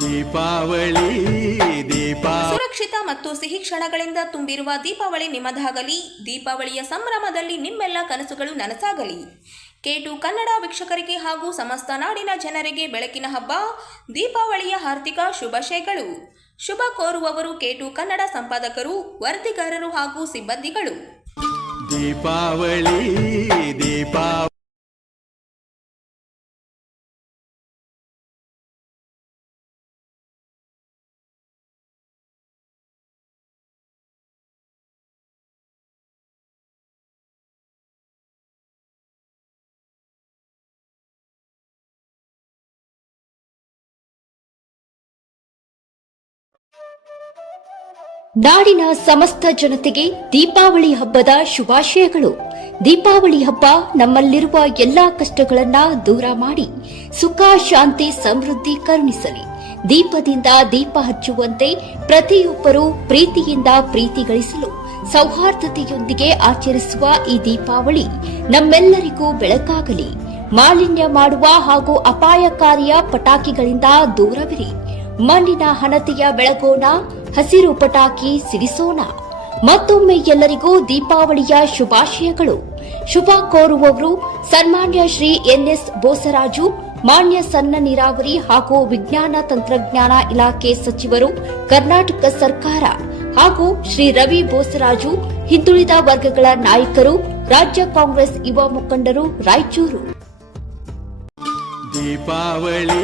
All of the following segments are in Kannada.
ದೀಪಾವಳಿ ಸುರಕ್ಷಿತ ಮತ್ತು ಸಿಹಿ ಕ್ಷಣಗಳಿಂದ ತುಂಬಿರುವ ದೀಪಾವಳಿ ನಿಮ್ಮದಾಗಲಿ. ದೀಪಾವಳಿಯ ಸಂಭ್ರಮದಲ್ಲಿ ನಿಮ್ಮೆಲ್ಲ ಕನಸುಗಳು ನನಸಾಗಲಿ. K2 ಕನ್ನಡ ವೀಕ್ಷಕರಿಗೆ ಹಾಗೂ ಸಮಸ್ತ ನಾಡಿನ ಜನರಿಗೆ ಬೆಳಕಿನ ಹಬ್ಬ ದೀಪಾವಳಿಯ ಹಾರ್ದಿಕ ಶುಭಾಶಯಗಳು. ಶುಭ ಕೋರುವವರು K2 ಕನ್ನಡ ಸಂಪಾದಕರು, ವರದಿಗಾರರು ಹಾಗೂ ಸಿಬ್ಬಂದಿಗಳು. ದೀಪಾವಳಿ ನಾಡಿನ ಸಮಸ್ತ ಜನತೆಗೆ ದೀಪಾವಳಿ ಹಬ್ಬದ ಶುಭಾಶಯಗಳು. ದೀಪಾವಳಿ ಹಬ್ಬ ನಮ್ಮಲ್ಲಿರುವ ಎಲ್ಲಾ ಕಷ್ಟಗಳನ್ನ ದೂರ ಮಾಡಿ ಸುಖ, ಶಾಂತಿ, ಸಮೃದ್ಧಿ ಕರುಣಿಸಲಿ. ದೀಪದಿಂದ ದೀಪ ಹಚ್ಚುವಂತೆ ಪ್ರತಿಯೊಬ್ಬರೂ ಪ್ರೀತಿಯಿಂದ ಪ್ರೀತಿ ಗಳಿಸಲು ಸೌಹಾರ್ದತೆಯೊಂದಿಗೆ ಆಚರಿಸುವ ಈ ದೀಪಾವಳಿ ನಮ್ಮೆಲ್ಲರಿಗೂ ಬೆಳಕಾಗಲಿ. ಮಾಲಿನ್ಯ ಮಾಡುವ ಹಾಗೂ ಅಪಾಯಕಾರಿಯ ಪಟಾಕಿಗಳಿಂದ ದೂರವಿರಿ. ಮಣ್ಣಿನ ಹಣತೆಯ ಬೆಳಗೋಣ, ಹಸಿರು ಪಟಾಕಿ ಸಿಡಿಸೋಣ. ಮತ್ತೊಮ್ಮೆ ಎಲ್ಲರಿಗೂ ದೀಪಾವಳಿಯ ಶುಭಾಶಯಗಳು. ಶುಭ ಕೋರುವವರು ಸನ್ಮಾನ್ಯ ಶ್ರೀ NS ಬೋಸರಾಜು, ಮಾನ್ಯ ಸಣ್ಣ ನೀರಾವರಿ ಹಾಗೂ ವಿಜ್ಞಾನ ತಂತ್ರಜ್ಞಾನ ಇಲಾಖೆ ಸಚಿವರು, ಕರ್ನಾಟಕ ಸರ್ಕಾರ, ಹಾಗೂ ಶ್ರೀ ರವಿ ಬೋಸರಾಜು, ಹಿಂದುಳಿದ ವರ್ಗಗಳ ನಾಯಕರು, ರಾಜ್ಯ ಕಾಂಗ್ರೆಸ್ ಯುವ ಮುಖಂಡರು, ರಾಯಚೂರು. ದೀಪಾವಳಿ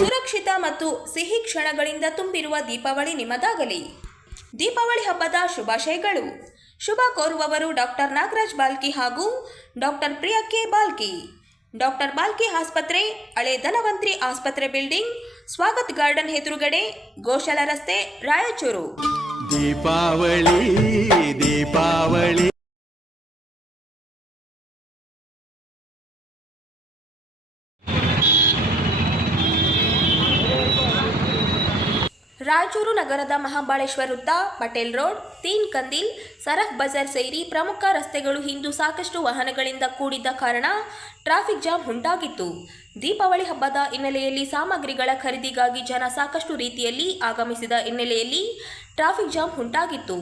ಸುರಕ್ಷಿತ ಮತ್ತು ಸಿಹಿ ಕ್ಷಣಗಳಿಂದ ತುಂಬಿರುವ ದೀಪಾವಳಿ ನಿಮ್ಮದಾಗಲಿ. ದೀಪಾವಳಿ ಹಬ್ಬದ ಶುಭಾಶಯಗಳು. ಶುಭ ಕೋರುವವರು ಡಾಕ್ಟರ್ ನಾಗರಾಜ್ ಬಾಲ್ಕಿ ಹಾಗೂ doctor Priya K Bhalki. Doctor Bhalki ಆಸ್ಪತ್ರೆ, ಹಳೆ ಧನವಂತ್ರಿ ಆಸ್ಪತ್ರೆ ಬಿಲ್ಡಿಂಗ್, ಸ್ವಾಗತ್ ಗಾರ್ಡನ್ ಎದುರುಗಡೆ, ಗೋಶಾಲ ರಸ್ತೆ, ರಾಯಚೂರು. ದೀಪಾವಳಿ ರಾಯಚೂರು ನಗರದ ಮಹಾಬಳೇಶ್ವರ ವೃತ್ತ, ಪಟೇಲ್ ರೋಡ್, ತೀನ್ ಕಂದಿಲ್, ಸರಫ್ ಬಜಾರ್ ಸೇರಿ ಪ್ರಮುಖ ರಸ್ತೆಗಳು ಇಂದು ಸಾಕಷ್ಟು ವಾಹನಗಳಿಂದ ಕೂಡಿದ್ದ ಕಾರಣ ಟ್ರಾಫಿಕ್ ಜಾಮ್ ಉಂಟಾಗಿತ್ತು. ದೀಪಾವಳಿ ಹಬ್ಬದ ಹಿನ್ನೆಲೆಯಲ್ಲಿ ಸಾಮಗ್ರಿಗಳ ಖರೀದಿಗಾಗಿ ಜನ ಸಾಕಷ್ಟು ರೀತಿಯಲ್ಲಿ ಆಗಮಿಸಿದ ಹಿನ್ನೆಲೆಯಲ್ಲಿ ಟ್ರಾಫಿಕ್ ಜಾಮ್ ಉಂಟಾಗಿತ್ತು.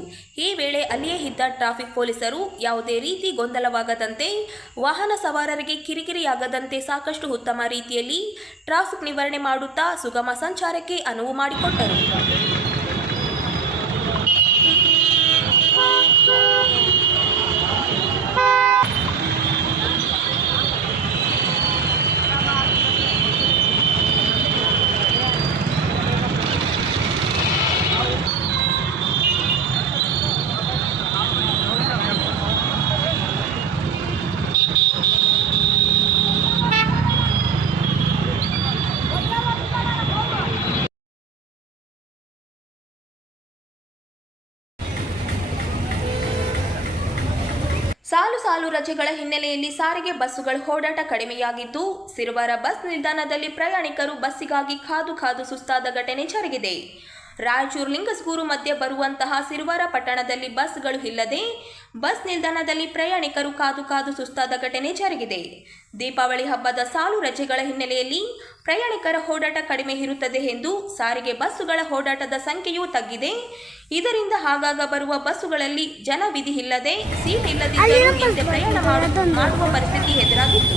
ಈ ವೇಳೆ ಅಲ್ಲಿಯೇ ಇದ್ದ ಟ್ರಾಫಿಕ್ ಪೊಲೀಸರು ಯಾವುದೇ ರೀತಿ ಗೊಂದಲವಾಗದಂತೆ, ವಾಹನ ಸವಾರರಿಗೆ ಕಿರಿಕಿರಿಯಾಗದಂತೆ ಸಾಕಷ್ಟು ಉತ್ತಮ ರೀತಿಯಲ್ಲಿ ಟ್ರಾಫಿಕ್ ನಿವಾರಣೆ ಮಾಡುತ್ತಾ ಸುಗಮ ಸಂಚಾರಕ್ಕೆ ಅನುವು ಮಾಡಿಕೊಟ್ಟರು. ಸಾಲು ರಜೆಗಳ ಹಿನ್ನೆಲೆಯಲ್ಲಿ ಸಾರಿಗೆ ಬಸ್ಸುಗಳ ಓಡಾಟ ಕಡಿಮೆಯಾಗಿದ್ದು, ಸಿರುವಾರ ಬಸ್ ನಿಲ್ದಾಣದಲ್ಲಿ ಪ್ರಯಾಣಿಕರು ಬಸ್ಸಿಗಾಗಿ ಕಾದು ಸುಸ್ತಾದ ಘಟನೆ ಜರುಗಿದೆ. ರಾಯಚೂರು ಲಿಂಗಸ್ಗೂರು ಮಧ್ಯೆ ಬರುವಂತಹ ಸಿರುವಾರ ಪಟ್ಟಣದಲ್ಲಿ ಬಸ್ಗಳು ಇಲ್ಲದೆ ಬಸ್ ನಿಲ್ದಾಣದಲ್ಲಿ ಪ್ರಯಾಣಿಕರು ಕಾದು ಸುಸ್ತಾದ ಘಟನೆ ಜರುಗಿದೆ. ದೀಪಾವಳಿ ಹಬ್ಬದ ಸಾಲು ರಜೆಗಳ ಹಿನ್ನೆಲೆಯಲ್ಲಿ ಪ್ರಯಾಣಿಕರ ಓಡಾಟ ಕಡಿಮೆ ಇರುತ್ತದೆ ಎಂದು ಸಾರಿಗೆ ಬಸ್ಸುಗಳ ಓಡಾಟದ ಸಂಖ್ಯೆಯೂ ತಗ್ಗಿದೆ. ಇದರಿಂದ ಆಗಾಗ ಬರುವ ಬಸ್ಸುಗಳಲ್ಲಿ ಜನವಿಧಿ ಇಲ್ಲದೆ, ಸೀಟ್ ಇಲ್ಲದಿದ್ದರೂ ಹಿಂದೆ ಪ್ರಯಾಣ ಮಾಡುವ ಪರಿಸ್ಥಿತಿ ಎದುರಾಗಿತ್ತು.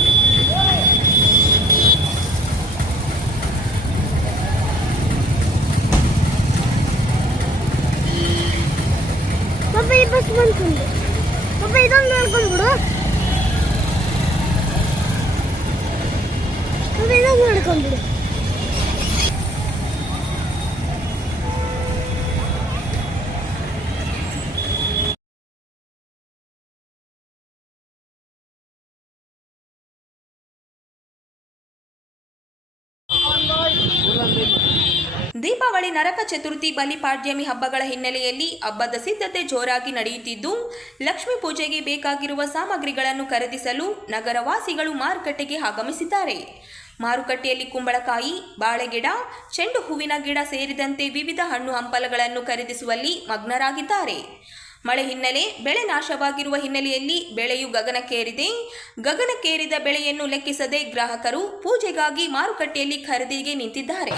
ಮಾಡ್ಕೊಂಡ್ಬಿಡು. ದೀಪಾವಳಿ, ನರಕ ಚತುರ್ಥಿ, ಬಲಿಪಾಡ್ಯಮಿ ಹಬ್ಬಗಳ ಹಿನ್ನೆಲೆಯಲ್ಲಿ ಹಬ್ಬದ ಸಿದ್ಧತೆ ಜೋರಾಗಿ ನಡೆಯುತ್ತಿದ್ದು, ಲಕ್ಷ್ಮೀ ಪೂಜೆಗೆ ಬೇಕಾಗಿರುವ ಸಾಮಗ್ರಿಗಳನ್ನು ಖರೀದಿಸಲು ನಗರವಾಸಿಗಳು ಮಾರುಕಟ್ಟೆಗೆ ಆಗಮಿಸಿದ್ದಾರೆ. ಮಾರುಕಟ್ಟೆಯಲ್ಲಿ ಕುಂಬಳಕಾಯಿ, ಬಾಳೆಗಿಡ, ಚೆಂಡು ಹೂವಿನ ಗಿಡ ಸೇರಿದಂತೆ ವಿವಿಧ ಹಣ್ಣು ಹಂಪಲಗಳನ್ನು ಖರೀದಿಸುವಲ್ಲಿ ಮಗ್ನರಾಗಿದ್ದಾರೆ. ಮಳೆ ಹಿನ್ನೆಲೆ ಬೆಳೆ ನಾಶವಾಗಿರುವ ಹಿನ್ನೆಲೆಯಲ್ಲಿ ಬೆಳೆಯು ಗಗನಕ್ಕೇರಿದೆ. ಗಗನಕ್ಕೇರಿದ ಬೆಳೆಯನ್ನು ಲೆಕ್ಕಿಸದೆ ಗ್ರಾಹಕರು ಪೂಜೆಗಾಗಿ ಮಾರುಕಟ್ಟೆಯಲ್ಲಿ ಖರೀದಿಗೆ ನಿಂತಿದ್ದಾರೆ.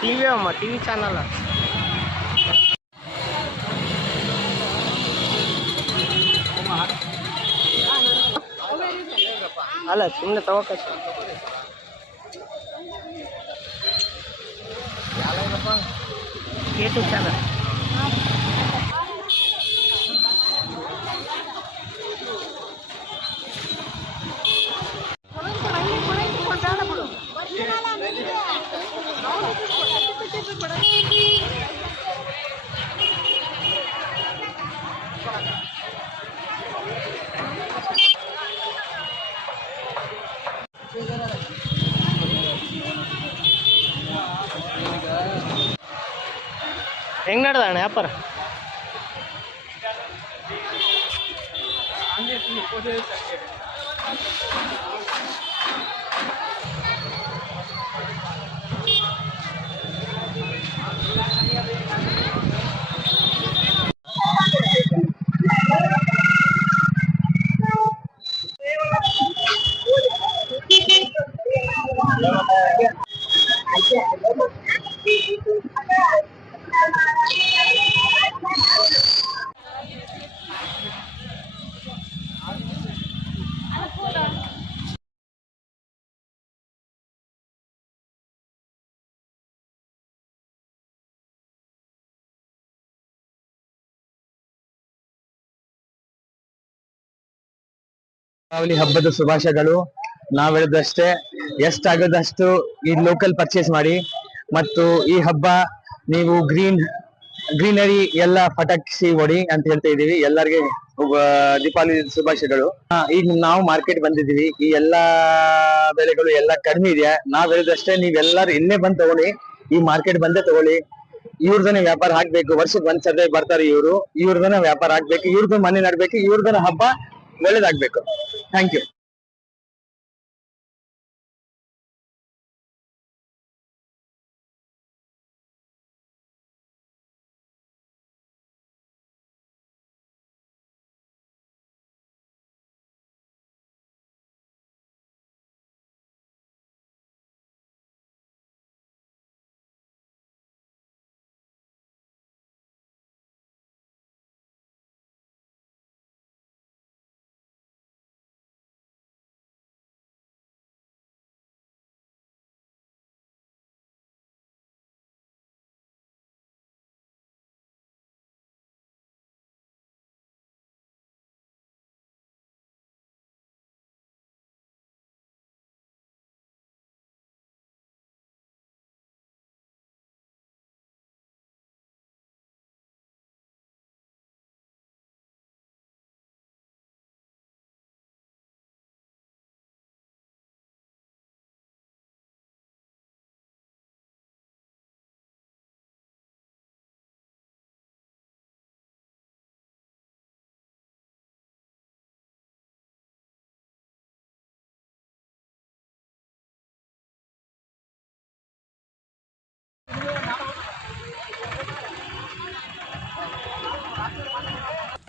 ಟಿವಿ ಅಮ್ಮ ಟಿವಿ ಚಾನಲ್ ಅಲ್ಲ ಸುಮ್ಮನೆ ತಗೋಕ ಯೂಟ್ಯೂಬ್ ಚಾನಲ್ ಹೆಂಗ್ ನಡ್ದ ಅಣ್ಣ ವ್ಯಾಪಾರ? ದೀಪಾವಳಿ ಹಬ್ಬದ ಶುಭಾಶಯಗಳು. ನಾವ್ ಹೇಳಿದಷ್ಟೇ ಎಷ್ಟಾಗದಷ್ಟು ಈ ಲೋಕಲ್ ಪರ್ಚೇಸ್ ಮಾಡಿ. ಮತ್ತು ಈ ಹಬ್ಬ ನೀವು ಗ್ರೀನರಿ ಎಲ್ಲ ಪಟಾಕಿಸಿ ಹೊಡಿ ಅಂತ ಹೇಳ್ತಾ ಇದೀವಿ. ಎಲ್ಲರಿಗೆ ದೀಪಾವಳಿ ಶುಭಾಶಯಗಳು. ಈಗ ನಾವು ಮಾರ್ಕೆಟ್ ಬಂದಿದೀವಿ. ಈ ಎಲ್ಲಾ ಬೆಲೆಗಳು ಎಲ್ಲ ಕಡಿಮೆ ಇದೆ. ನಾವ್ ಹೇಳಿದಷ್ಟೇ ನೀವೆಲ್ಲರೂ ಇಲ್ಲೇ ಬಂದ್ ತಗೊಳ್ಳಿ. ಈ ಮಾರ್ಕೆಟ್ ಬಂದೇ ತಗೊಳ್ಳಿ. ಇವ್ರದನ್ನ ವ್ಯಾಪಾರ ಆಗ್ಬೇಕು. ವರ್ಷಕ್ಕೆ ಒಂದ್ಸರಿ ಬರ್ತಾರೆ ಇವ್ರದನ್ನ ವ್ಯಾಪಾರ ಆಗ್ಬೇಕು. ಇವ್ರದ್ದು ಮನೆ ನಡ್ಬೇಕು. ಇವ್ರದನ್ನ ಹಬ್ಬ ಒಳ್ಳೇದಾಗ್ಬೇಕು. Thank you.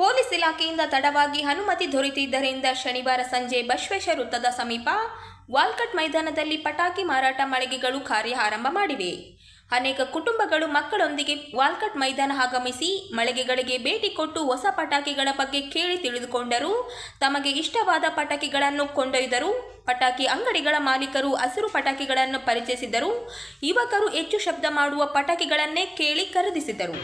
ಪೊಲೀಸ್ ಇಲಾಖೆಯಿಂದ ತಡವಾಗಿ ಅನುಮತಿ ದೊರೆತಿದ್ದರಿಂದ ಶನಿವಾರ ಸಂಜೆ ಬಸವೇಶ್ವರ ವೃತ್ತದ ಸಮೀಪ ವಾಲ್ಕಟ್ ಮೈದಾನದಲ್ಲಿ ಪಟಾಕಿ ಮಾರಾಟ ಮಳಿಗೆಗಳು ಕಾರ್ಯ ಆರಂಭ ಮಾಡಿವೆ. ಅನೇಕ ಕುಟುಂಬಗಳು ಮಕ್ಕಳೊಂದಿಗೆ ವಾಲ್ಕಟ್ ಮೈದಾನ ಆಗಮಿಸಿ ಮಳಿಗೆಗಳಿಗೆ ಭೇಟಿ ಕೊಟ್ಟು ಹೊಸ ಪಟಾಕಿಗಳ ಬಗ್ಗೆ ಕೇಳಿ ತಿಳಿದುಕೊಂಡರು. ತಮಗೆ ಇಷ್ಟವಾದ ಪಟಾಕಿಗಳನ್ನು ಕೊಂಡೊಯ್ದರು. ಪಟಾಕಿ ಅಂಗಡಿಗಳ ಮಾಲೀಕರು ಹಸಿರು ಪಟಾಕಿಗಳನ್ನು ಪರಿಚಯಿಸಿದರು. ಯುವಕರು ಹೆಚ್ಚು ಶಬ್ದ ಮಾಡುವ ಪಟಾಕಿಗಳನ್ನೇ ಕೇಳಿ ಖರೀದಿಸಿದರು.